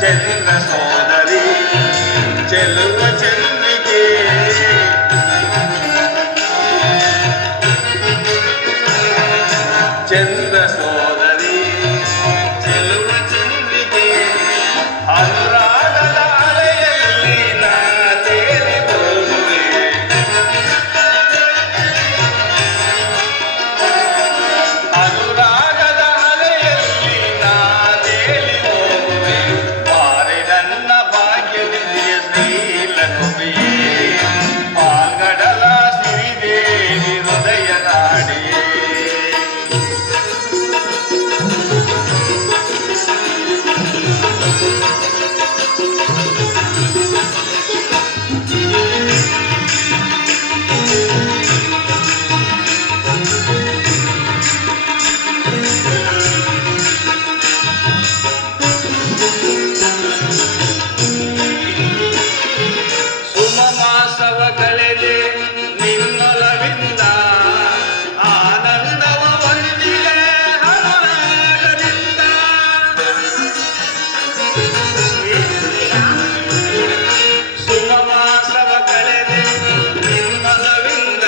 ಚಂದ್ರ ಸೋದರಿ ಚೆಲುವ ಚಂದ್ರಿಕೆ ಚಂದ್ರ ಸೋದರಿ ಚೆಲುವ ಚಂದ್ರಿಕೆ ಅನುರಾಗದ ಅಲೆಯಲ್ಲಿ ನಾ ತೇಲಿ ಹೋಗುವೆ ಅನುರಾಗದ ಅಲೆಯಲ್ಲಿ ನಾ ತೇಲಿ ಹೋಗುವೆ ಬಾರೆ ನನ್ನ ಭಾಗ್ಯವಿದೆಯ ಶ್ರೀಲಕ್ಷ್ಮಿಯೇ ಪಾಲ್ಗಡಲ ಸಿರಿದೇವಿ ಹೃದಯ ನಾಡಿಯೇ ಸುಮಮಾಸವ ಕಳೆದೆ ನಿನ್ನೊಲವಿಂದ ಆನಂದವ ಹೊಂದಿದೆ ಅನುರಾಗದಿಂದ ಸುಮಮಾಸವ ಕಳೆದೆ ನಿನ್ನೊಲವಿಂದ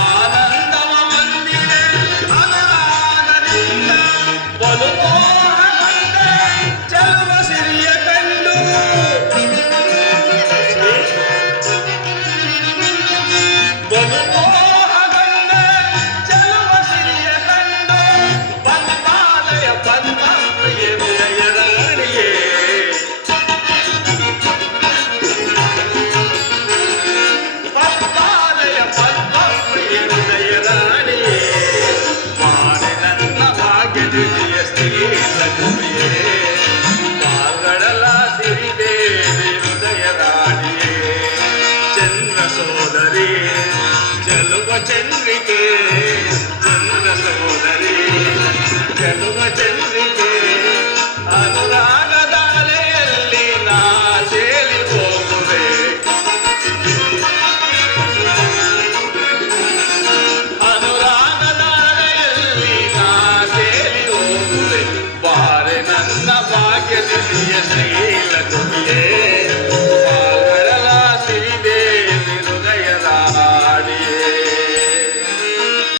ಆನಂದವ ಹೊಂದಿದೆ ಅನುರಾಗದಿಂದ ಬಲುಮೋಹ ಕಂಡೆ ಚೆಲುವ ಸಿರಿಯ ಕಂಡು ಬಲುಮೋಹ